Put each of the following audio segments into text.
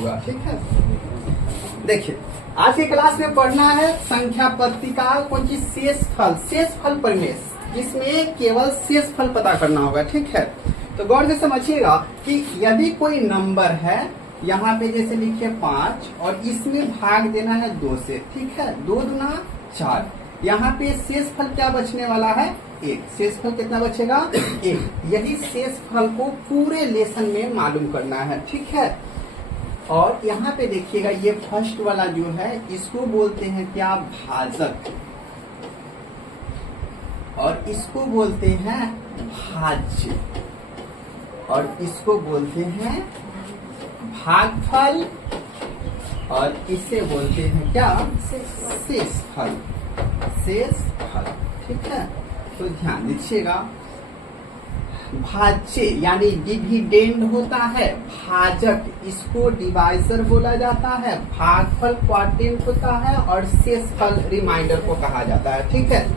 होगा। ठीक है, देखिए आज की क्लास में पढ़ना है संख्या पत्रिका कौन सी शेषफल परिमेय, जिसमें केवल शेषफल पता करना होगा। ठीक है, तो गौर से समझिएगा कि यदि कोई नंबर है, यहाँ पे जैसे लिखिए 5 और इसमें भाग देना है 2 से। ठीक है, 2 दूना 4, यहाँ पे शेषफल क्या बचने वाला है 1। शेषफल कितना बचेगा 1। यही शेषफल को पूरे लेसन में मालूम करना है। ठीक है, और यहाँ पे देखिएगा ये फर्स्ट वाला जो है इसको बोलते हैं क्या भाजक, और इसको बोलते हैं भाज्य, और इसको बोलते हैं भागफल, और इसे बोलते हैं क्या शेषफल। शेषफल, ठीक है, तो ध्यान दीजिएगा। भाज्य यानी डिविडेंड होता है, भाजक इसको डिवाइजर बोला जाता है, भागफल क्वाड्रेंट होता है, और शेषफल रिमाइंडर को कहा जाता है। ठीक है,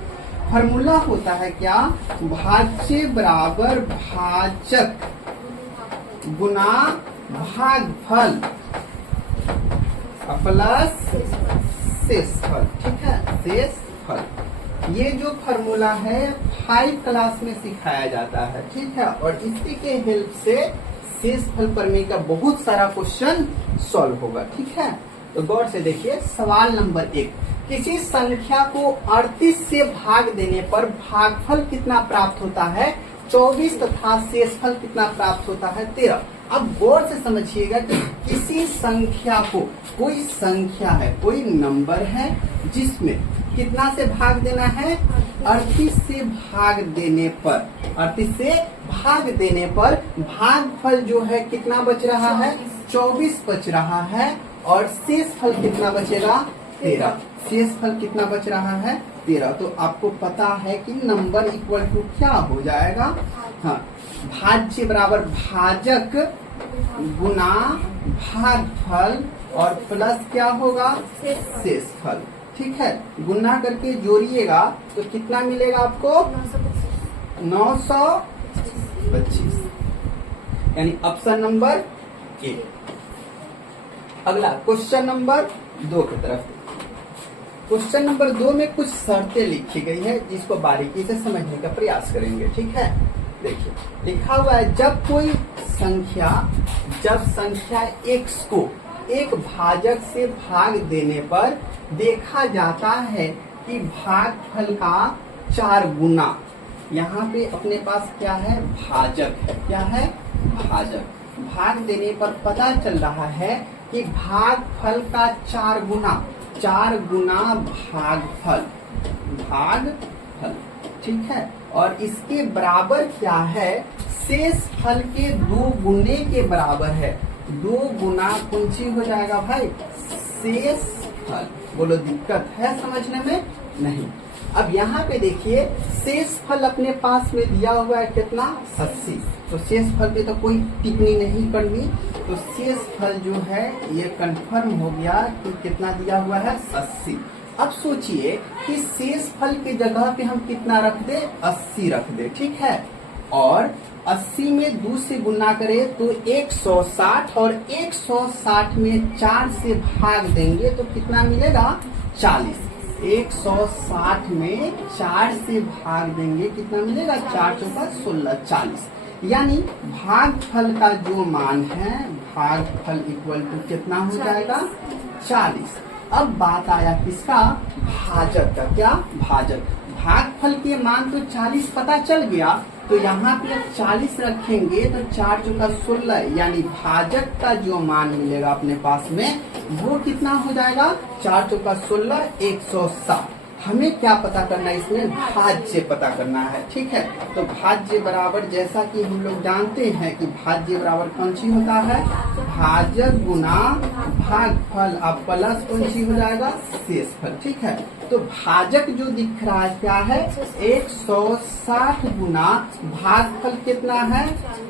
फॉर्मूला होता है क्या, भाज्य बराबर भाजक गुना भागफल प्लस शेषफल। ठीक है, शेषफल ये जो फॉर्मूला है 5 क्लास में सिखाया जाता है। ठीक है, और इसी के हेल्प से शेषफल प्रमेय का बहुत सारा क्वेश्चन सॉल्व होगा। ठीक है, तो गौर से देखिए सवाल नंबर 1, किसी संख्या को 38 से भाग देने पर भागफल कितना प्राप्त होता है 24 तथा शेषफल कितना प्राप्त होता है 13। अब गौर से समझिएगा कि किसी संख्या को, कोई संख्या है, कोई नंबर है जिसमें कितना से भाग देना है 38 से भाग देने पर, 38 से भाग देने पर भागफल जो है कितना बच रहा है 24 बच रहा है, और शेषफल कितना बचेगा 13। शेषफल कितना बच रहा है 13। तो आपको पता है कि नंबर इक्वल टू क्या हो जाएगा, हाँ, भाज्य बराबर भाजक गुना भागफल और प्लस क्या होगा शेषफल। ठीक है, गुना करके जोड़िएगा तो कितना मिलेगा आपको 925, यानी ऑप्शन नंबर ए। अगला क्वेश्चन नंबर 2 की तरफ। क्वेश्चन नंबर 2 में कुछ शर्तें लिखी गई है जिसको बारीकी से समझने का प्रयास करेंगे। ठीक है, देखिए लिखा हुआ है जब संख्या x को एक भाजक से भाग देने पर देखा जाता है कि भागफल का 4 गुना, यहाँ पे अपने पास क्या है भाजक है, क्या है भाजक, भाग देने पर पता चल रहा है कि भागफल का 4 गुना भागफल, ठीक है, और इसके बराबर क्या है शेषफल के 2 गुने के बराबर है। 2 गुना कौन सी हो जाएगा भाई शेषफल। बोलो दिक्कत है समझने में? नहीं। अब यहाँ पे देखिए शेषफल अपने पास में दिया हुआ है कितना 80, तो शेषफल पे तो कोई टिप्पणी नहीं करनी, तो शेषफल जो है ये कंफर्म हो गया कि कितना दिया हुआ है 80। अब सोचिए कि शेषफल की जगह पे हम कितना रख दे 80 रख दे। ठीक है, और 80 में 2 से गुना करें तो 160, और 160 में 4 से भाग देंगे तो कितना मिलेगा 40। 160 में 4 से भाग देंगे कितना मिलेगा 4 चौका 16, 40। यानी भागफल का जो मान है भागफल इक्वल टू कितना हो जाएगा 40। अब बात आया किसका भाजक का, क्या भाजक। भागफल के मान तो 40 पता चल गया, तो यहाँ पे 40 रखेंगे तो 4 चौका 16, यानी भाजक का जो मान मिलेगा अपने पास में वो कितना हो जाएगा 4 चौका 16 160। हमें क्या पता करना है इसमें भाज्य पता करना है। ठीक है, तो भाज्य बराबर जैसा कि हम लोग जानते हैं कि भाज्य बराबर कौन सी होता है भाजक गुना भागफल, अब प्लस कौन सी हो जाएगा शेषफल। ठीक है, तो भाजक जो दिख रहा है क्या है 160 गुना भागफल कितना है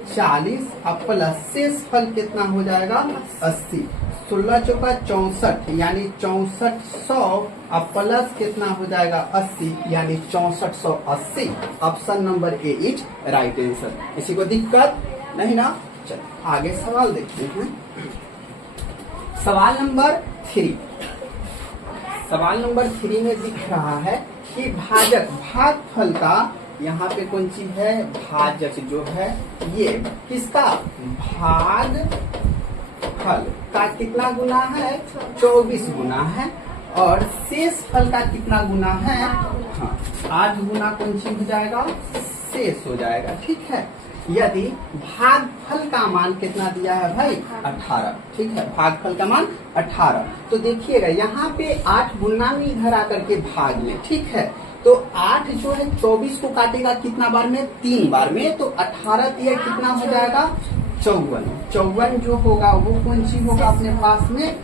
40, अब प्लस शेषफल कितना हो जाएगा 80। 16 चौका 64, यानी 6400, अब प्लस कितना हो जाएगा 80, यानी 6480। Option number A is right answer. किसी को दिक्कत नहीं ना? चलो आगे सवाल देखते हैं। सवाल नंबर 3, सवाल नंबर 3 में दिख रहा है कि भाजक, भागफल का, यहाँ पे कौन चीज है, भाजक जो है ये किसका, भागफल का कितना गुना है, 24 गुना है, और शेष फल का कितना गुना है, हाँ 8 गुना कौन चीज हो जाएगा, शेष हो जाएगा। ठीक है, यदि भागफल का मान कितना दिया है भाई, 18, ठीक है, भागफल का मान 18, तो देखिएगा यहाँ पे 8 गुना में इधर आकर के भाग में, ठीक है, तो 8 जो है 24 को काटेगा कितना बार में, 3 बार में, तो 18 दिया कितना हो जाएगा, 54, 54 जो होगा वो कौन सी होगा अपने पास में,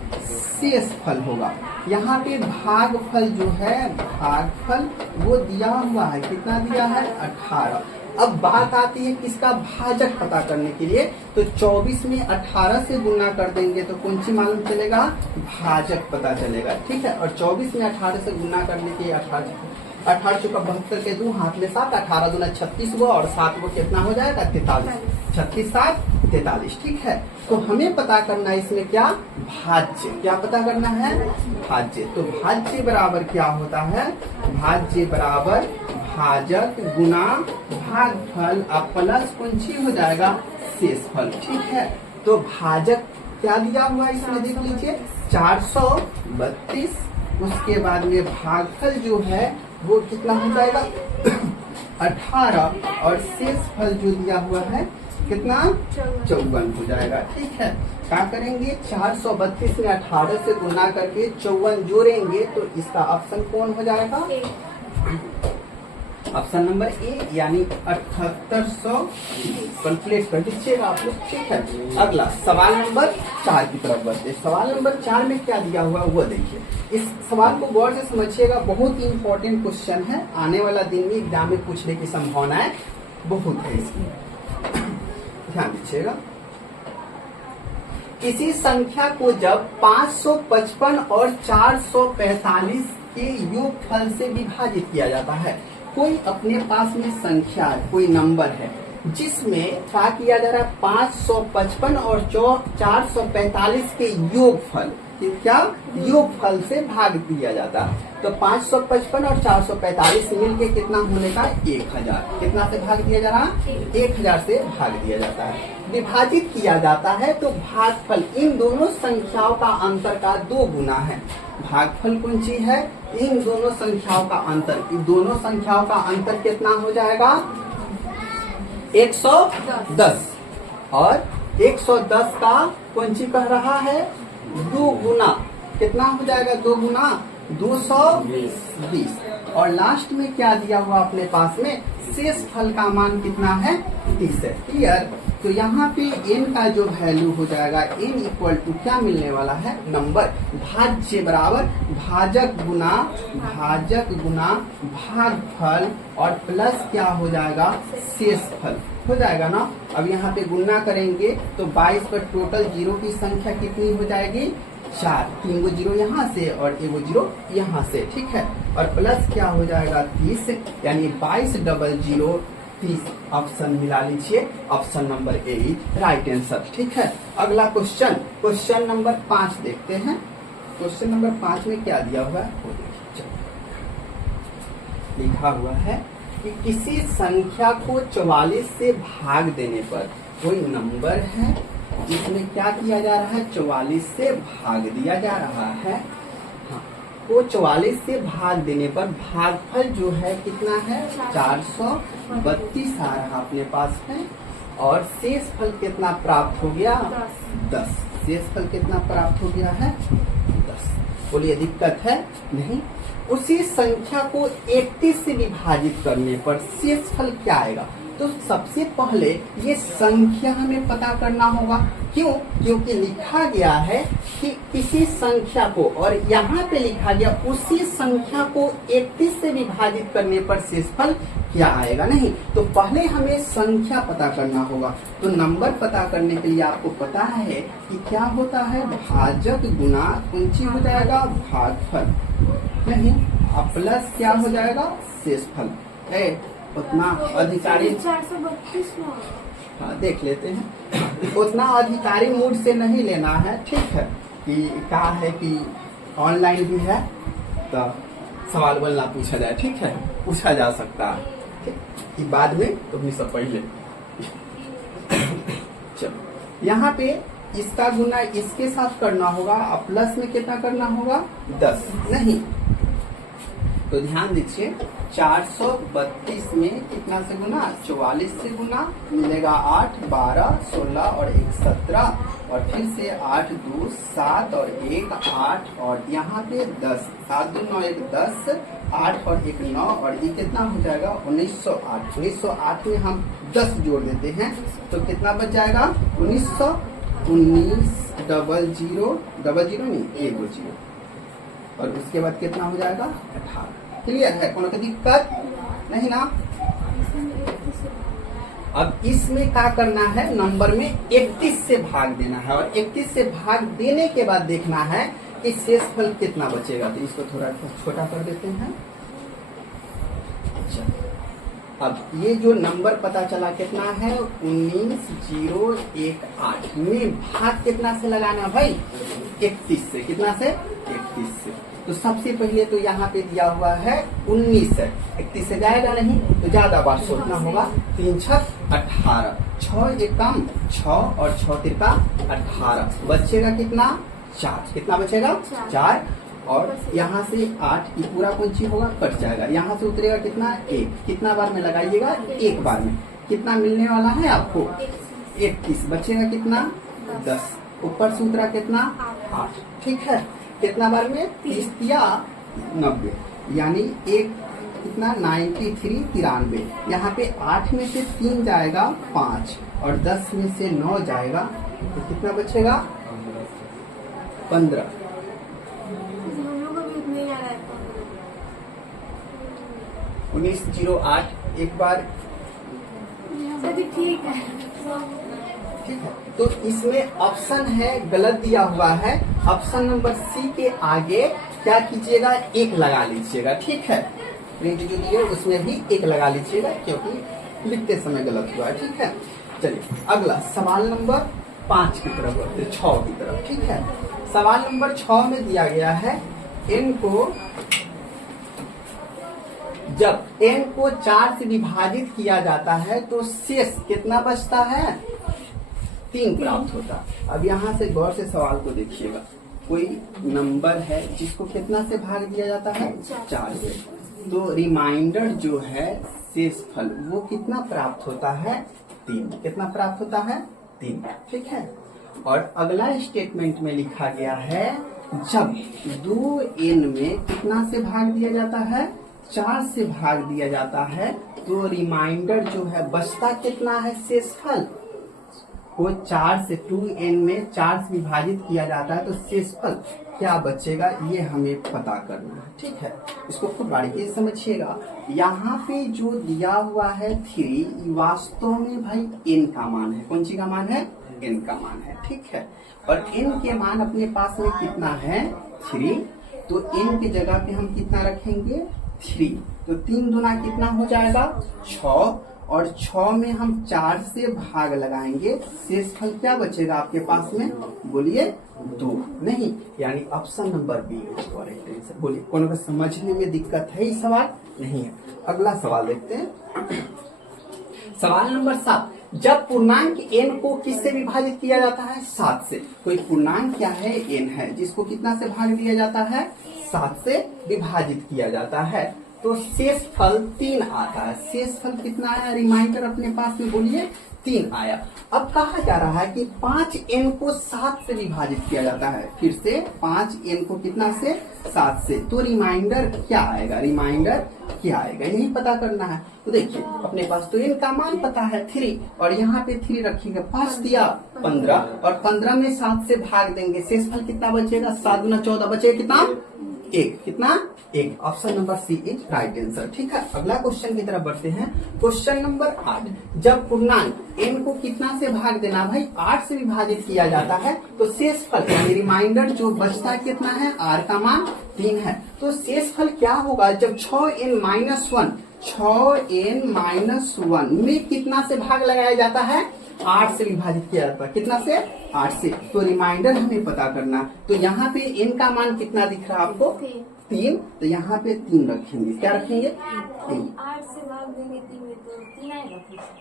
शेष फल होगा। यहाँ पे भागफल जो है, भागफल वो दिया हुआ है, कितना दिया है, 18। अब बात आती है किसका, भाजक पता करने के लिए, तो 24 में 18 से गुना कर देंगे तो कौन सी मालूम चलेगा, भाजक पता चलेगा। ठीक है, और 24 में 18 से गुना करने के 18 चौका 72 के 2 हाथ में 7, 18 दूना 36 हुआ, और 7 वो कितना हो जाएगा, 43, 36 7 43। ठीक है, तो हमें पता करना है इसमें क्या, भाज्य, क्या पता करना है, भाज्य। तो भाज्य बराबर क्या होता है, भाज्य बराबर भाजक गुना भागफल प्लस कौन सी हो जाएगा, शेषफल। ठीक है, तो भाजक क्या दिया हुआ है इसमें देख लीजिए, 432, उसके बाद में भागफल जो है वो कितना हो जाएगा 18, और शेषफल जो दिया हुआ है कितना, 54 हो जाएगा। ठीक है, क्या करेंगे, 432 में 18 से गुना करके 54 जोड़ेंगे, तो इसका ऑप्शन कौन हो जाएगा, ऑप्शन नंबर ए, यानी 7800 कैलकुलेट कर दीजिएगा आप लोग। ठीक है, अगला सवाल नंबर 4 की तरफ बढ़ते। सवाल नंबर 4 में क्या दिया हुआ है वो देखिए, इस सवाल को गौर से समझिएगा, बहुत ही इंपॉर्टेंट क्वेश्चन है, आने वाला दिन में एग्जाम में पूछने की संभावनाएं बहुत है इसमें, ध्यान दीजिएगा। किसी संख्या को जब 555 और 445 के योगफल से विभाजित किया जाता है, कोई अपने पास में संख्या, कोई नंबर है जिसमें क्या किया जा रहा है, 555 और 445 के योगफल, क्या योगफल से भाग दिया जाता है, तो 555 और 445 मिलके कितना होने का, 1000, कितना से भाग दिया जा रहा है, 1000 से भाग दिया जाता है, विभाजित किया जाता है, तो भागफल इन दोनों संख्याओं का अंतर का 2 गुना है। भागफल कौन सी है, इन दोनों संख्याओं का अंतर, इन दोनों संख्याओं का अंतर कितना हो जाएगा, 110, और 110 का कौन सी कह रहा है, 2 गुना, कितना हो जाएगा, 2 गुना 220, और लास्ट में क्या दिया हुआ अपने पास में, शेष फल का मान कितना है, 30 है। क्लियर, तो यहाँ पे n का जो वैल्यू हो जाएगा, n इक्वल टू क्या मिलने वाला है, नंबर, भाज्य बराबर भाजक गुना भागफल, और प्लस क्या हो जाएगा, शेषफल हो जाएगा ना। अब यहाँ पे गुना करेंगे तो 22 पर टोटल जीरो की संख्या कितनी हो जाएगी, 4, 3 गो जीरो यहाँ से और 1 गो जीरो यहाँ से। ठीक है, और प्लस क्या हो जाएगा 30, यानी 22 डबल 0 30, ऑप्शन मिला लीजिए, option number A right answer. ठीक है, अगला क्वेश्चन, क्वेश्चन नंबर 5 देखते हैं। क्वेश्चन नंबर 5 में क्या दिया हुआ है वो देखिए, लिखा हुआ है कि किसी संख्या को 44 से भाग देने पर कोई नंबर है जिसमें क्या किया जा रहा है, 44 से भाग दिया जा रहा है, हाँ, वो 44 से भाग देने पर भागफल जो है कितना है, 432 आ रहा अपने पास है, और शेष फल कितना प्राप्त हो गया, 10, शेष फल कितना प्राप्त हो गया है, 10। बोलिए दिक्कत है, नहीं। उसी संख्या को 31 से विभाजित करने पर शेषफल क्या आएगा, तो सबसे पहले ये संख्या हमें पता करना होगा। क्यों? क्योंकि लिखा गया है कि किसी संख्या को, और यहाँ पे लिखा गया उसी संख्या को 31 से विभाजित करने पर शेषफल क्या आएगा, नहीं। तो पहले हमें संख्या पता करना होगा। तो नंबर पता करने के लिए आपको पता है कि क्या होता है, भाजक गुना कौन हो जाएगा, भागफल, नहीं, प्लस क्या हो जाएगा, शेषफल। उतना अधिकारी 432, हाँ देख लेते हैं, उतना अधिकारी मूड से नहीं लेना है। ठीक है, कि कहा है कि ऑनलाइन भी है तो सवाल बोलना पूछा जाए, ठीक है, पूछा जा सकता है, ठीक, कि बाद में तो भी सब पहले। चलो यहाँ पे इसका गुना इसके साथ करना होगा और प्लस में कितना करना होगा 10 नहीं, तो ध्यान दीजिए 432 में कितना से गुना 44 से गुना मिलेगा 8, 12, 16 और 1 17 और फिर से 8 2 7 और 1 8 और यहाँ पे 10, 7 2 9 1 10, 8 और 1 9 और ये कितना हो जाएगा 1908। 1908 में हम 10 जोड़ देते हैं तो कितना बच जाएगा 1919 00 नहीं 10 और उसके बाद कितना हो जाएगा 18। क्लियर है, कोनो दिक्कत नहीं ना। अब इसमें क्या करना है, नंबर में 31 से भाग देना है और 31 से भाग देने के बाद देखना है कि शेषफल कितना बचेगा। तो इसको थोड़ा छोटा कर देते हैं। अब ये जो नंबर पता चला कितना है 19018 में भाग कितना से लगाना भाई 31 से, कितना से 31 से। तो सबसे पहले तो यहाँ पे दिया हुआ है 19 है, 31 से जाएगा नहीं तो ज्यादा बार सोचना होगा। 3 6 18, 6 एक कम 6 और 6 तिरका 18, बचेगा कितना 4, कितना बचेगा 4 और यहाँ से 8 की पूरा कुंची होगा कट जाएगा, यहाँ से उतरेगा कितना 1, कितना बार में लगाइएगा एक बार में, कितना मिलने वाला है आपको 31, बचेगा कितना 10, ऊपर से उतरा कितना 8, ठीक है। कितना बार में 30 या 90 यानी एक कितना 93 93, यहाँ पे 8 में से 3 जाएगा 5 और 10 में से 9 जाएगा तो कितना बचेगा 15। 1908 एक बार ठीक है। ठीक है, तो इसमें ऑप्शन है गलत दिया हुआ है। ऑप्शन नंबर सी के आगे क्या कीजिएगा 1 लगा लीजिएगा, ठीक है। प्रिंट जो दिए उसमें भी 1 लगा लीजिएगा क्योंकि लिखते समय गलत हुआ है, ठीक है। चलिए अगला सवाल नंबर 5 की तरफ बढ़ते 6 की तरफ, ठीक है। सवाल नंबर 6 में दिया गया है n को जब n को 4 से विभाजित किया जाता है तो शेष कितना बचता है 3 प्राप्त होता। अब यहाँ से गौर से सवाल को देखिएगा, कोई नंबर है जिसको कितना से भाग दिया जाता है 4 से, तो रिमाइंडर जो है शेषफल वो कितना प्राप्त होता है 3, कितना प्राप्त होता है 3, ठीक है। और अगला स्टेटमेंट में लिखा गया है जब 2n में कितना से भाग दिया जाता है 4 से भाग दिया जाता है तो रिमाइंडर जो है बचता कितना है शेषफल को 4 से 2n में 4 से विभाजित किया जाता है तो शेषफल क्या बचेगा ये हमें पता करना है, ठीक है। इसको खूब बारीकी से समझिएगा। यहाँ पे जो दिया हुआ है 3 वास्तव में भाई n का मान है, कौन सी का मान है n का मान है, ठीक है। और n के मान अपने पास में कितना है 3, तो n की जगह पे हम कितना रखेंगे 3, तो 3 दुना कितना हो जाएगा 6 और 6 में हम 4 से भाग लगाएंगे, शेषफल क्या बचेगा आपके पास में बोलिए 2 नहीं, यानी option number B is correct answer. बोलिए कौन को समझने में दिक्कत है इस सवाल नहीं है। अगला सवाल देखते हैं सवाल नंबर 7, जब पूर्णांक n को किससे विभाजित किया जाता है 7 से। कोई पूर्णांक क्या है n है जिसको कितना से भाग दिया जाता है 7 से विभाजित किया जाता है तो शेषफल 3 आता है। शेषफल कितना आया रिमाइंडर अपने पास में बोलिए 3 आया। अब कहा जा रहा है कि 5n को 7 से विभाजित किया जाता है, फिर से 5n को कितना से 7 से, तो रिमाइंडर क्या आएगा, रिमाइंडर क्या आएगा यही पता करना है। तो देखिए अपने पास तो n का मान पता है 3 और यहाँ पे 3 रखेंगे, 5 दिया 15 और 15 में 7 से भाग देंगे, शेषफल कितना बचेगा 7 गुना 14 बचेगा कितना 1, कितना 1। Option number C is right answer, ठीक है। अगला क्वेश्चन की तरफ बढ़ते हैं। क्वेश्चन नंबर 8, जब पूर्णांक n को कितना से भाग देना भाई 8 से विभाजित किया जाता है तो शेषफल यानी रिमाइंडर जो बचता कितना है r का मान 3 है, तो शेषफल क्या होगा जब 6n-1 में कितना से भाग लगाया जाता है 8 से विभाजित किया जाता है। कितना से? 8 से। तो रिमाइंडर हमें पता करना। तो यहाँ पे n का मान कितना दिख रहा है आपको? 3। तो यहाँ पे 3 रखेंगे। क्या रखेंगे? 3। 8 से भाग देंगे 3 में तो 3 आएगा फिर से।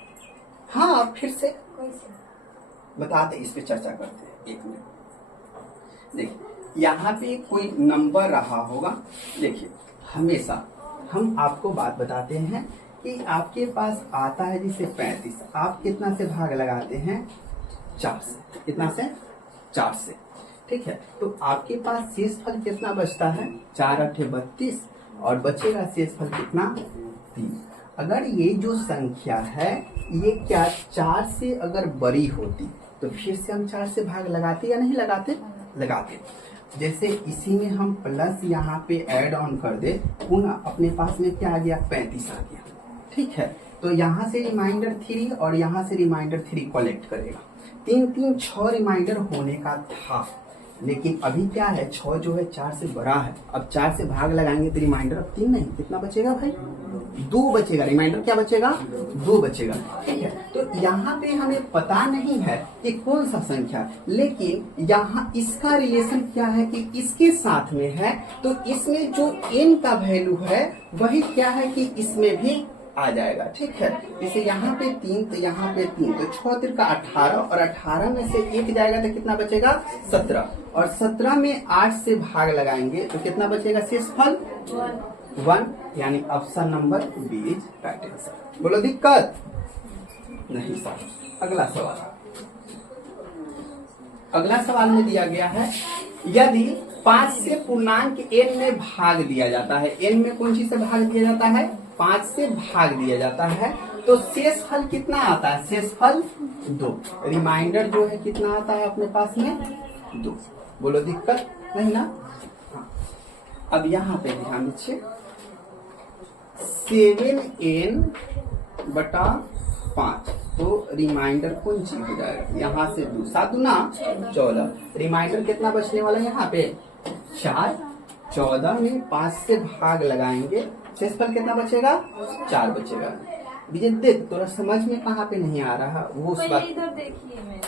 हाँ, फिर से कैसे बताते, इस पे चर्चा करते हैं। एक मिनट। देखिए यहाँ पे कोई नंबर रहा होगा। देखिए हमेशा हम आपको बात बताते हैं कि आपके पास आता है जैसे 35, आप कितना से भाग लगाते हैं? 4 से। कितना से? 4 से। ठीक है। तो आपके पास शेषफल कितना बचता है? 4 8 32 और बचेगा शेषफल कितना? 3। अगर ये जो संख्या है ये क्या 4 से अगर बड़ी होती तो फिर से हम 4 से भाग लगाते या नहीं लगाते? लगाते। जैसे इसी में हम प्लस यहाँ पे ऐड ऑन कर दे, पुनः अपने पास में क्या आ गया? 35 आ गया। ठीक है। तो यहाँ से रिमाइंडर 3 और यहाँ से रिमाइंडर 3 कलेक्ट करेगा। 3 3 6 रिमाइंडर होने का था, लेकिन अभी क्या है? 6 जो है 4 से बड़ा है। अब 4 से भाग लगाएंगे तो रिमाइंडर अब 3 नहीं, कितना बचेगा भाई? 2 बचेगा। रिमाइंडर क्या बचेगा? 2 बचेगा। ठीक है। तो यहाँ पे हमें पता नहीं है कि कौन सा संख्या, लेकिन यहाँ इसका रिलेशन क्या है कि इसके साथ में है। तो इसमें जो n का वैल्यू है वही क्या है कि इसमें भी आ जाएगा। ठीक है। जैसे यहाँ पे 3 तो यहाँ पे 3, तो 6 3 का 18 और 18 में से 1 जाएगा तो कितना बचेगा? 17। और 17 में 8 से भाग लगाएंगे तो कितना बचेगा? शेषफल 1। यानी option number B is right answer. बोलो दिक्कत नहीं सर। अगला सवाल। अगला सवाल में दिया गया है यदि 5 से पूर्णांक n में भाग दिया जाता है, n में कौन चीज से भाग दिया जाता है? 5 से भाग दिया जाता है, तो शेषफल कितना आता है? शेषफल 2। रिमाइंडर जो है कितना आता है अपने पास में? 2। बोलो दिक्कत नहीं ना? हाँ। अब यहाँ पे ध्यान दीजिए, 7n बटा 5, तो रिमाइंडर कौन चीज हो जाएगा? यहाँ से 2 7 दूना 14। रिमाइंडर कितना बचने वाला है यहाँ पे? 4। 14 में 5 से भाग लगाएंगे, शेषफल कितना बचेगा? 4 बचेगा। विजय देख थोड़ा समझ में कहाँ पे नहीं आ रहा वो उस बात। इधर देखिए मैं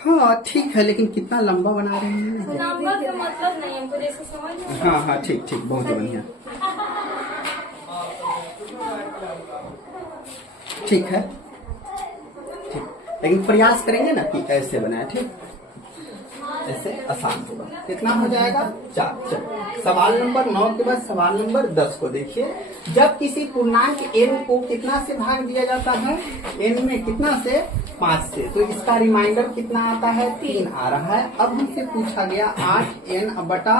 हाँ ठीक है, लेकिन कितना लंबा बना रहे हैं? नंबर का मतलब नहीं हमको, जैसे समझ में। हाँ हाँ ठीक ठीक, बहुत बढ़िया। ठीक है, ठीक। लेकिन प्रयास करेंगे ना कि ऐसे बनाए। ठीक, ऐसे आसान होगा। कितना हो जाएगा? 4। चलो सवाल नंबर 9 के बाद सवाल नंबर 10 को देखिए। जब किसी पूर्णांक n को कितना से भाग दिया जाता है? n में कितना से? 5 से। तो इसका रिमाइंडर कितना आता है? 3 आ रहा है। अब हमसे पूछा गया 8n बटा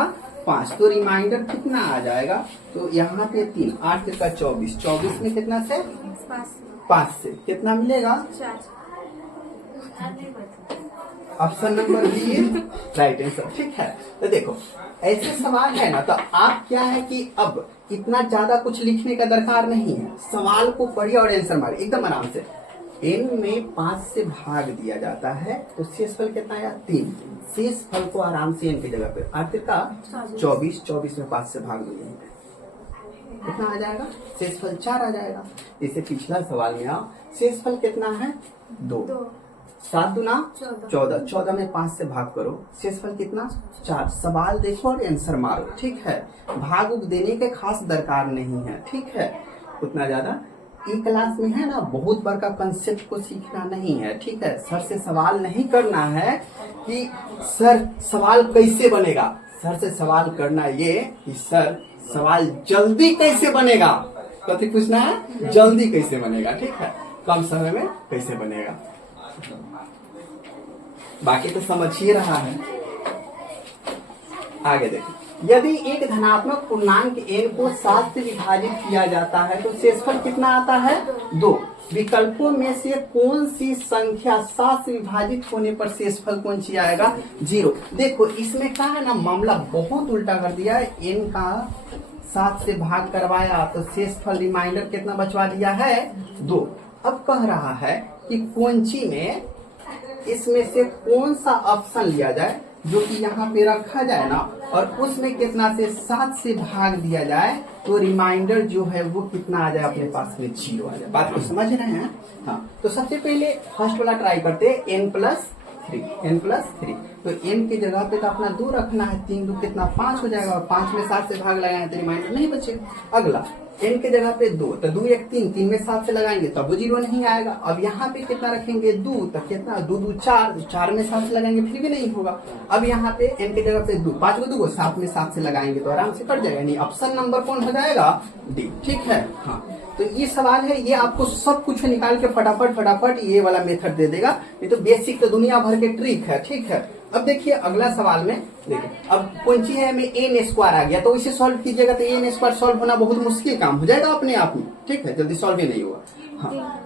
5, तो रिमाइंडर कितना आ जाएगा? तो यहाँ पे 3, 8 का 24, 24 में कितना से? 5 से कितना मिलेगा? 4। Option number B right answer. ठीक है। तो देखो ऐसे सवाल है ना, तो आप क्या है कि अब इतना ज्यादा कुछ लिखने का दरकार नहीं है, सवाल को पढ़िए और आंसर मारिए एकदम आराम से। n में 5 से भाग दिया जाता है तो शेषफल कितना आया? 3। शेषफल को आराम से n की जगह पे 8 का 24, 24 में 5 से भाग दिया कितना आ जाएगा? शेषफल 4 आ जाएगा। इसे पिछला सवाल में आओ, शेषफल कितना है? 2। 7 दूना 14, 14 में 5 से भाग करो, शेषफल कितना? 4। सवाल देखो और आंसर मारो। ठीक है, भाग उग देने के खास दरकार नहीं है। ठीक है, उतना ज्यादा ई क्लास में है ना, बहुत बार का कंसेप्ट को सीखना नहीं है। ठीक है, सर से सवाल नहीं करना है कि सर सवाल कैसे बनेगा, सर से सवाल करना ये कि सर सवाल जल्दी कैसे बनेगा। कथी पूछना है? जल्दी कैसे बनेगा। ठीक है, कम समय में कैसे बनेगा। बाकी तो समझ ही रहा है। आगे देखो, यदि एक धनात्मक पूर्णांक n को 7 से विभाजित किया जाता है तो शेषफल कितना आता है? 2। विकल्पों में से कौन सी संख्या 7 से विभाजित होने पर शेषफल कौन सी आएगा? 0। देखो इसमें क्या है ना, मामला बहुत उल्टा कर दिया है। n का 7 से भाग करवाया तो शेषफल रिमाइंडर कितना बचवा दिया है? 2। अब कह रहा है कि कौन सी में इसमें से कौन सा ऑप्शन लिया जाए जो कि यहाँ पे रखा जाए ना और उसमें कितना से 7 से भाग दिया जाए तो रिमाइंडर जो है वो कितना आ जाए अपने पास में 0 आ जाए। बात को समझ रहे हैं? हाँ, तो सबसे पहले फर्स्ट वाला ट्राई करते हैं, n+3। तो n की जगह पे तो अपना 2 रखना है, 3 2 कितना 5 हो जाएगा और 5 में 7 से भाग लगाएंगे तो रिमाइंडर नहीं बचेगा। अगला n के जगह पे 2, तो 2 1 3, 3 में 7 से लगाएंगे तब वो 0 नहीं आएगा। अब यहाँ पे कितना रखेंगे 2, तो कितना 2 2 4, 4 में 7 से लगाएंगे फिर भी नहीं होगा। अब यहाँ पे n के जगह पे 2, 5 को 2 7 में 7 से लगाएंगे तो आराम से कट जाएगा, यानी ऑप्शन नंबर कौन हो जाएगा? डी। ठीक है। हाँ, तो ये सवाल है, ये आपको सब कुछ निकाल के फटाफट ये वाला मेथड दे देगा। ये तो बेसिक तो दुनिया भर के ट्रिक है। ठीक है। अब देखिए अगला सवाल में देखिए, अब कौन सी है में n² आ गया तो इसे सॉल्व कीजिएगा तो n² सॉल्व होना बहुत मुश्किल काम हो जाएगा अपने आप में। ठीक है, जल्दी सॉल्व ही नहीं होगा। हाँ,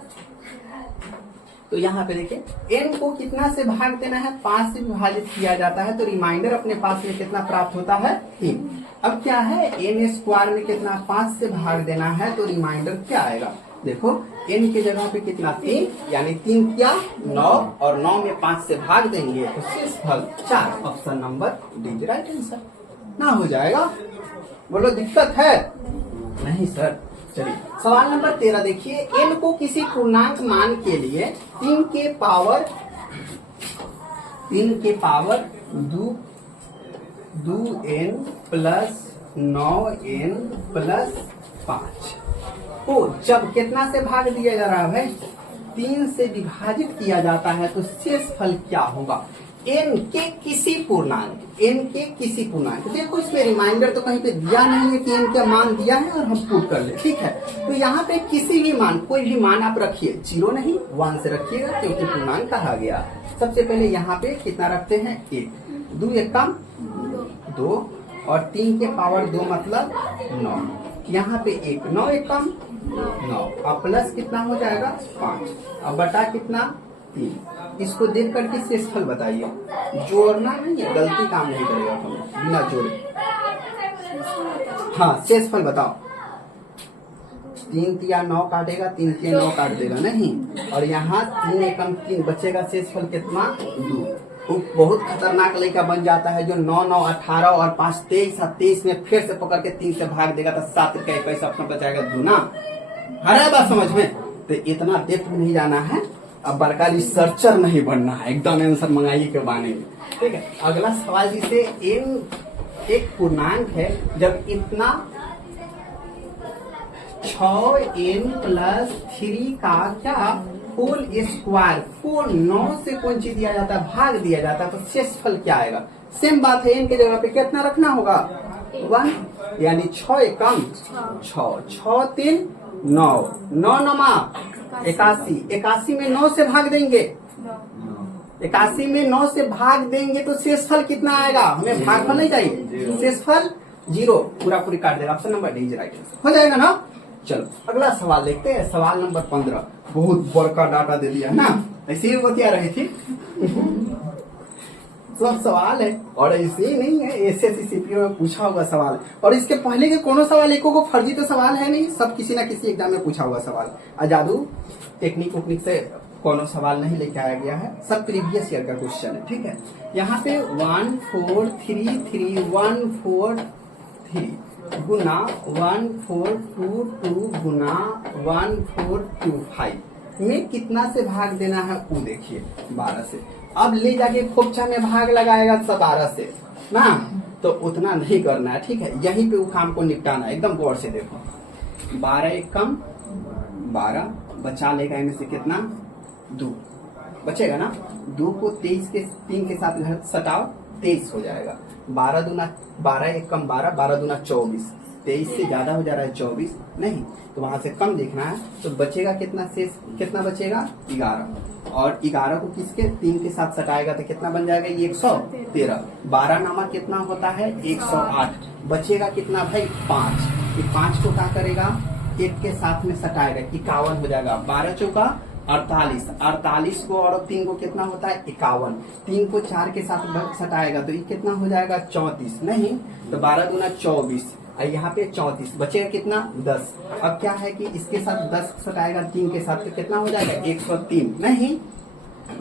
तो यहाँ पे देखिए n को कितना से भाग देना है? 5 से विभाजित किया जाता है तो रिमाइंडर अपने पास में कितना प्राप्त होता है? 3। अब क्या है n² में कितना 5 से भाग देना है तो रिमाइंडर क्या आएगा? देखो n की जगह पे कितना 3, यानी 3 क्या 9 और 9 में 5 से भाग देंगे तो शेषफल 4। Option number D right answer ना हो जाएगा। बोलो दिक्कत है? नहीं सर। चलिए सवाल नंबर 13 देखिए, n को किसी पूर्णांक मान के लिए 3 के power 2n plus 9n plus 5 को जब कितना से भाग दिया जा रहा है भाई? 3 से विभाजित किया जाता है तो शेषफल क्या होगा? n के किसी पूर्णांक। देखो इसमें रिमाइंडर तो कहीं पे दिया नहीं है कि n का मान दिया है और हम पुट कर ले। ठीक है, तो यहाँ पे किसी भी मान, कोई भी मान आप रखिए, 0 नहीं 1 से रखिएगा क्योंकि पूर्णांक कहा गया। सबसे पहले यहाँ पे कितना रखते हैं? 1, 2 1 कम 2 और 3 के पावर 2 मतलब 9। यहाँ पे 1, 9 1 कम 9 और प्लस कितना हो जाएगा 5 और बटा कितना 3। इसको देख करके शेषफल बताइए। जोड़ना नहीं है, गलती काम नहीं करेगा हम बिना जोड़े। हाँ, शेषफल बताओ। 3 3 9 काटेगा, 3 3 9 काट देगा नहीं, और यहाँ 3 एकम 3 बचेगा। शेषफल कितना 2। वो बहुत खतरनाक लड़का बन जाता है जो 9 9 18 और 5 23 और 23 में फिर से पकड़ के 3 से भाग देगा तो 7 का 21 अपना बचाएगा 2 ना। हर बात समझ में? तो इतना डेप्थ में नहीं जाना है, अब बड़का रिसर्चर नहीं बनना है, एकदम आंसर मंगाइए के बाने में। ठीक है, अगला सवाल जिसे n एक पूर्णांक है, जब इतना 6n प्लस 3 का क्या होल स्क्वायर को 9 से कौन सी दिया जाता है? भाग दिया जाता है तो शेषफल क्या आएगा? सेम बात है, n के जगह पे कितना रखना होगा? 1, यानी 6 एकम 6, 6 3 9, 9 9 81, 81 में 9 से भाग देंगे, 81 में 9 से भाग देंगे तो शेषफल कितना आएगा? हमें भागफल नहीं चाहिए, शेषफल 0 पूरा पूरी काट देगा। Option number D is right हो जाएगा ना। चलो अगला सवाल देखते हैं, सवाल नंबर 15। बहुत बड़का डाटा दे दिया ना, ऐसे ही बतिया रही थी। सब सवाल है और ऐसे ही नहीं है, एसएससी सीपीओ में पूछा हुआ सवाल है। और इसके पहले के कोनो सवाल एको को फर्जी तो सवाल है नहीं, सब किसी ना किसी एग्जाम में पूछा हुआ सवाल। जादू टेक्निक उकनिक से कोनो सवाल नहीं लेके आया गया है, सब प्रीवियस ईयर का क्वेश्चन है। ठीक है, यहाँ पे 1 4 3 3 1 4 3 गुना 1 4 2 2 गुना 1 4 2 5 में कितना से भाग देना है? वो देखिए 12 से। अब ले जाके खोपचा में भाग लगाएगा 12 से ना, तो उतना नहीं करना है। ठीक है, यहीं पे वो काम को निपटाना है, एकदम गौर से देखो। 12 एक कम 12 बचा लेगा, इनमें से कितना 2 बचेगा ना। 2 को 23 के 3 के साथ घर सटाओ, 23 हो जाएगा। 12 दूना 12 एक कम 12, 12 दूना 24, 23 से ज्यादा हो जा रहा है 24 नहीं, तो वहां से कम देखना है। तो बचेगा कितना? शेष कितना बचेगा? 11, और 11 को किसके 3 के साथ सटाएगा तो कितना बन जाएगा? ये 113। 12 नामा कितना होता है? 108। बचेगा कितना भाई? 5। 5 को क्या करेगा? 1 के साथ में सटाएगा, 51 हो जाएगा। 12 चौका 48, 48 को और 3 को कितना होता है? 51। 3 को 4 के साथ सटाएगा तो ये कितना हो जाएगा? 34 नहीं, तो 12 दूना 24, यहाँ पे 34 बचेगा कितना? 10। अब क्या है कि इसके साथ 10 सटाएगा 3 के साथ तो कितना हो जाएगा? 103 नहीं,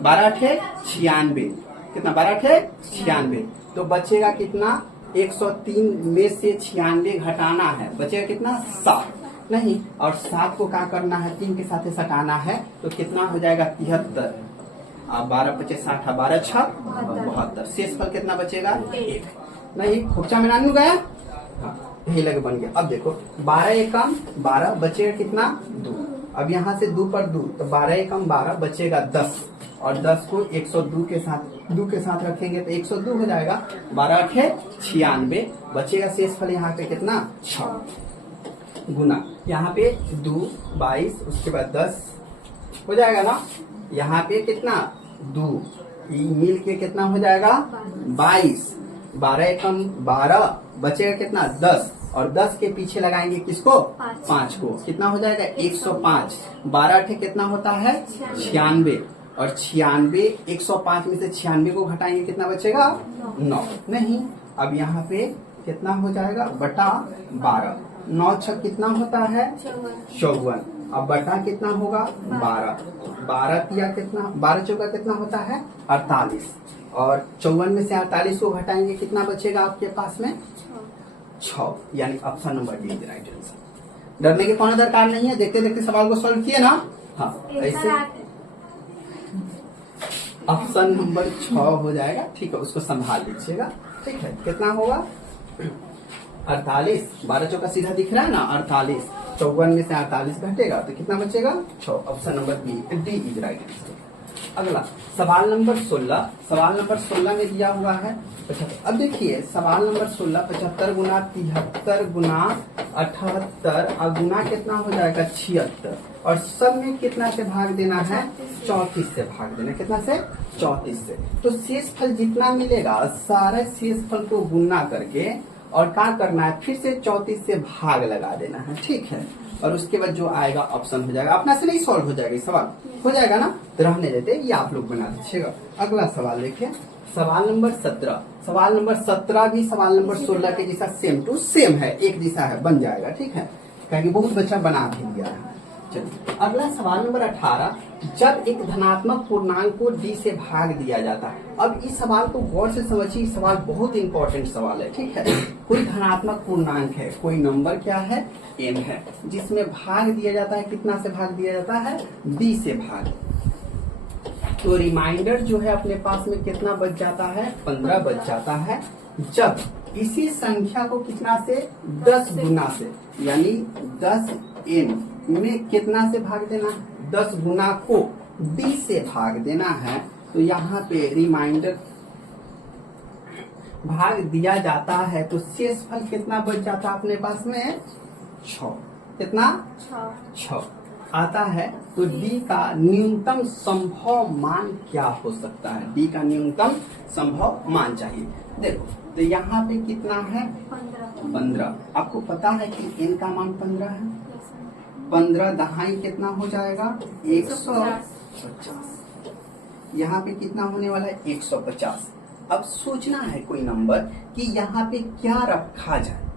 12 8 96, कितना 12 थे 96, तो बचेगा कितना 103 में से 96 घटाना है, बचेगा कितना 7 नहीं, और 7 को क्या करना है 3 के साथ सटाना है, तो कितना हो जाएगा 73। अब 12 25 60 12 6 72, शेष फल कितना बचेगा 1 नहीं, खोपचा में नानू गया, हाँ यही लगे बन गया। अब देखो 12 एकम 12 बचेगा कितना 2, अब यहाँ से 2 पर 2 तो 12 एकम 12 बचेगा 10, और 10 को 102 के साथ रखेंगे तो 102 हो जाएगा, 12 8 96 बचेगा, शेष फल यहाँ पे कितना 6 गुना यहाँ पे 2 22 उसके बाद 10 हो जाएगा ना, यहाँ पे कितना 2 मिल के कितना हो जाएगा 22, 12 एकम 12 बचेगा कितना 10, और 10 के पीछे लगाएंगे किसको 5 को, कितना हो जाएगा 105, 12 8 कितना होता है 96, और 96 105 में से 96 को घटाएंगे कितना बचेगा 9 नहीं, अब यहाँ पे कितना हो जाएगा बटा 12, 9 6 कितना होता है 54, अब बटा कितना होगा 12, 12 किया कितना 12 चौका कितना होता है 48, और 54 में से 48 को घटाएंगे कितना बचेगा आपके पास में 6, यानी option number D is right answer. डरने की कोई दरकार नहीं है, देखते देखते सवाल को सॉल्व किए ना, हाँ ऐसे ऑप्शन नंबर 6 हो जाएगा, ठीक है उसको संभाल लीजिएगा, ठीक है कितना होगा 48, 12 चौका सीधा दिख रहा है ना 48, 54 में से 48 घटेगा तो कितना बचेगा 6, option number D is right answer. अगला सवाल नंबर 16, सवाल नंबर 16 में दिया हुआ है 75। अब देखिए सवाल नंबर 16 75 गुना 73 गुना 78 और गुना कितना हो जाएगा 76, और सब में कितना से भाग देना है 34 से भाग देना, कितना से 34 से, तो शेष फल जितना मिलेगा सारे शेष फल को गुना करके और क्या करना है फिर से 34 से भाग लगा देना है, ठीक है, और उसके बाद जो आएगा ऑप्शन हो जाएगा, अपना से नहीं सॉल्व हो जाएगा, सवाल हो जाएगा ना, तो रहने देते ये आप लोग बना दीजिएगा। अगला सवाल देखिए सवाल नंबर 17, सवाल नंबर 17 भी सवाल नंबर 16 के जैसा सेम टू सेम है, एक जैसा है, बन जाएगा, ठीक है, क्योंकि बहुत बच्चा बना भी दिया है। चलिए अगला सवाल नंबर 18, जब एक धनात्मक पूर्णांक को डी से भाग दिया जाता है, अब इस सवाल को गौर से समझिए, सवाल बहुत इंपॉर्टेंट सवाल है, ठीक है, कोई धनात्मक पूर्णांक है, कोई नंबर क्या है एन है, जिसमें भाग दिया जाता है, कितना से भाग दिया जाता है डी से भाग, तो रिमाइंडर जो है अपने पास में कितना बच जाता है 15 बच जाता है, जब इसी संख्या को कितना से 10 गुना से, यानी 10 एन में कितना से भाग देना, 10 गुना को डी से भाग देना है, तो यहाँ पे रिमाइंडर भाग दिया जाता है, तो शेष फल कितना बच जाता है अपने पास में 6, कितना 6 आता है, तो डी का न्यूनतम संभव मान क्या हो सकता है, डी का न्यूनतम संभव मान चाहिए। देखो तो यहाँ पे कितना है 15, आपको पता है कि एन का मान 15 है, 15 दहाई कितना हो जाएगा 150, यहाँ पे कितना होने वाला है 150। अब सोचना है कोई नंबर कि यहाँ पे क्या रखा जाए,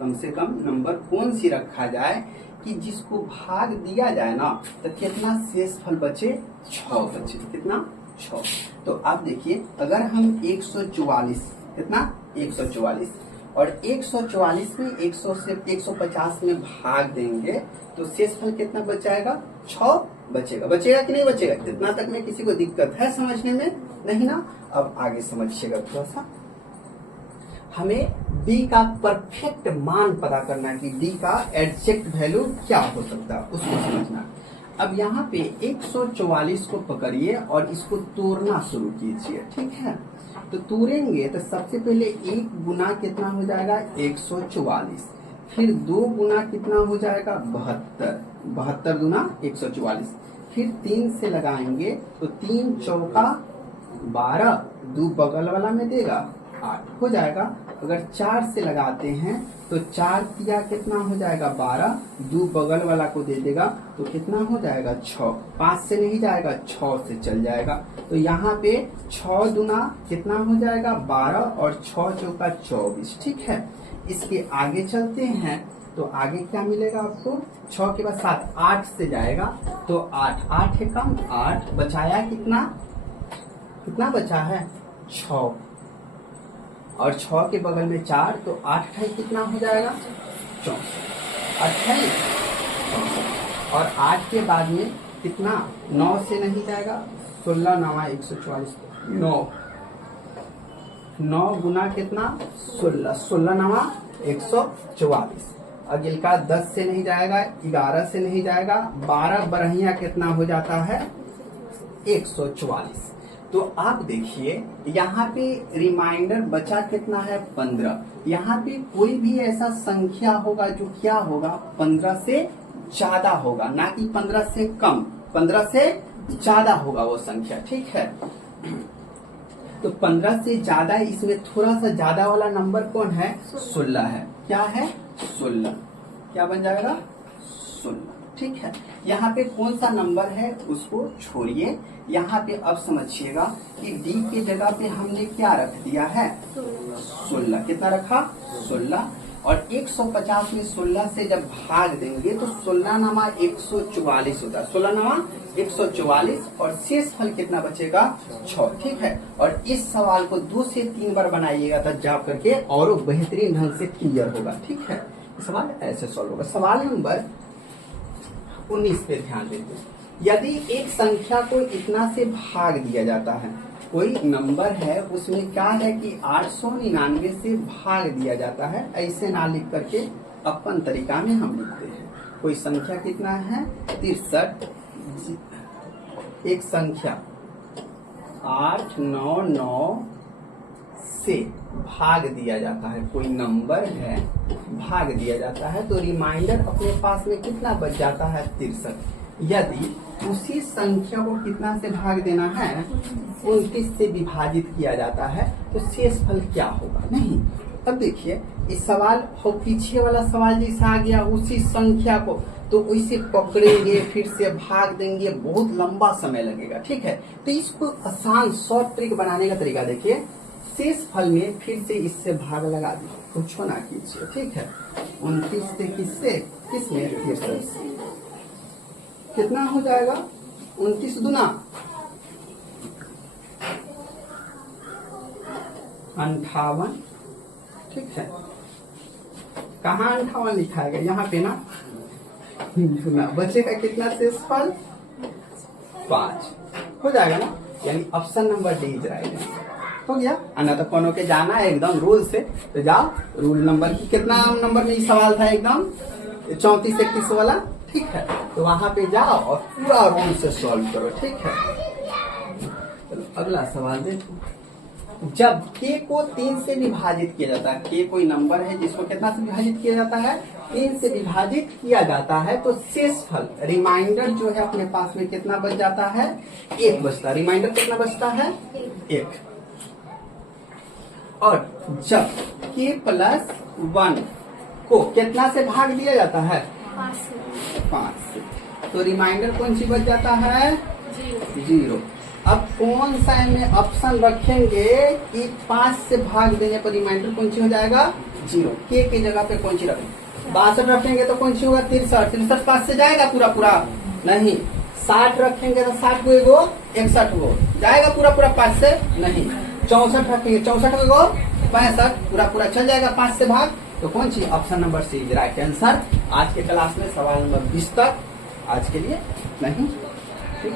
कम से कम नंबर कौन सी रखा जाए कि जिसको भाग दिया जाए ना तो कितना शेष फल बचे 6 बचे, कितना 6। तो आप देखिए अगर हम 144 कितना 144 और 144 में 100 से 150 में भाग देंगे तो शेष फल कितना बच जाएगा 6 बचेगा, बचेगा कि नहीं बचेगा, कितना तक में किसी को दिक्कत है समझने में नहीं ना। अब आगे समझिएगा थोड़ा सा, हमें डी का परफेक्ट मान पता करना है कि डी का एग्जैक्ट वैल्यू क्या हो सकता है उसको समझना। अब यहाँ पे 144 को पकड़िए और इसको तोड़ना शुरू कीजिए, ठीक है, तो तोड़ेंगे तो सबसे पहले 1 गुना कितना हो जाएगा 144, फिर 2 गुना कितना हो जाएगा 72, 72 गुना 144, फिर 3 से लगाएंगे तो 3 चौका 12, 2 बगल वाला में देगा 8 हो जाएगा। अगर 4 से लगाते हैं तो 4 तिया कितना हो जाएगा 12, 2 बगल वाला को दे देगा तो कितना हो जाएगा 6, 5 से नहीं जाएगा 6 से चल जाएगा, तो यहाँ पे 6 दुना कितना हो जाएगा 12 और 6 चौका 24, ठीक है। इसके आगे चलते हैं तो आगे क्या मिलेगा आपको, 6 के बाद 7, 8 से जाएगा तो 8 है कम 8 बचाया, कितना कितना बचा है 6 और 6 के बगल में 4 तो 8 कितना हो जाएगा 64। 8 और 8 के बाद में कितना 9 से नहीं जाएगा 16 9 144 9 गुना कितना 16 16 9 144। अगिल का 10 से नहीं जाएगा 11 से नहीं जाएगा 12 बरहिया कितना हो जाता है 144। तो आप देखिए यहाँ पे रिमाइंडर बचा कितना है 15। यहाँ पे कोई भी ऐसा संख्या होगा जो क्या होगा 15 से ज्यादा होगा, ना कि 15 से कम, 15 से ज्यादा होगा वो संख्या। ठीक है, तो 15 से ज्यादा, इसमें थोड़ा सा ज्यादा वाला नंबर कौन है 16 है। क्या है 16, क्या बन जाएगा 16। ठीक है, यहाँ पे कौन सा नंबर है उसको छोड़िए। यहाँ पे अब समझिएगा कि डी के जगह पे हमने क्या रख दिया है 16। कितना रखा 16, और 150 में 16 से जब भाग देंगे तो 16 नामा 144 होता है। 16 नामा 144 और शेष फल कितना बचेगा 6। ठीक है, और इस सवाल को 2 से 3 बार बनाइएगा तब जा करके और बेहतरीन ढंग से क्लियर होगा। ठीक है, सवाल ऐसे सॉल्व होगा। सवाल नंबर 19 पे ध्यान देते हैं। यदि एक संख्या को इतना से भाग दिया जाता है, कोई नंबर है उसमें क्या है कि 899 से भाग दिया जाता है, ऐसे ना लिख करके अपन तरीका में हम लिखते हैं। कोई संख्या कितना है 63, एक संख्या 899 से भाग दिया जाता है, कोई नंबर है भाग दिया जाता है, तो रिमाइंडर अपने पास में कितना बच जाता है 63। यदि उसी संख्या को कितना से भाग देना है 29 से विभाजित किया जाता है तो शेष फल क्या होगा। नहीं, अब देखिए इस सवाल हो पीछे वाला सवाल जैसा आ गया उसी संख्या को, तो उसे पकड़ेंगे फिर से भाग देंगे, बहुत लंबा समय लगेगा। ठीक है, तो इसको आसान शॉर्ट ट्रिक बनाने का तरीका देखिए। शेष फल में फिर से इससे भाग लगा दीजिए, कुछ ना कीजिए। ठीक है, 29 से किससे किसमें 63 से कितना हो जाएगा 29 दूना 58। ठीक है, कहाँ 58 लिखा है यहाँ पे ना, बचेगा कितना शेष फल 5 हो जाएगा ना, यानी option number D is right हो गया। ना तो कोनो के जाना है एकदम रूल से, तो जाओ रूल नंबर की कितना नंबर में सवाल था एकदम 34-31 वाला। ठीक है, तो वहां पे जाओ और पूरा रूल से सॉल्व करो। ठीक है, चलो अगला सवाल देखो। जब k को 3 से विभाजित किया जाता है, k कोई नंबर है जिसको कितना से विभाजित किया जाता है 3 से विभाजित किया जाता है, तो शेष फल रिमाइंडर जो है अपने पास में कितना बच जाता है 1 बचता है। रिमाइंडर कितना बचता है 1। और जब k + 1 को कितना से भाग दिया जाता है 5 से, तो रिमाइंडर कौन सी बच जाता है 0। अब कौन सा में ऑप्शन रखेंगे कि 5 से भाग देने पर रिमाइंडर कौन सी हो जाएगा 0। के की जगह पे कौन सी रखेंगे 62 रखेंगे तो कौन सी होगा 63 5 से जाएगा पूरा पूरा नहीं। 60 रखेंगे तो 60 को एगो 61 को जाएगा पूरा पूरा 5 से नहीं। 64 रखेंगे 64 को 65 पूरा पूरा चल जाएगा 5 से भाग, तो कौन सी option number C is right answer. आज के क्लास में सवाल नंबर 20 तक आज के लिए नहीं। ठीक।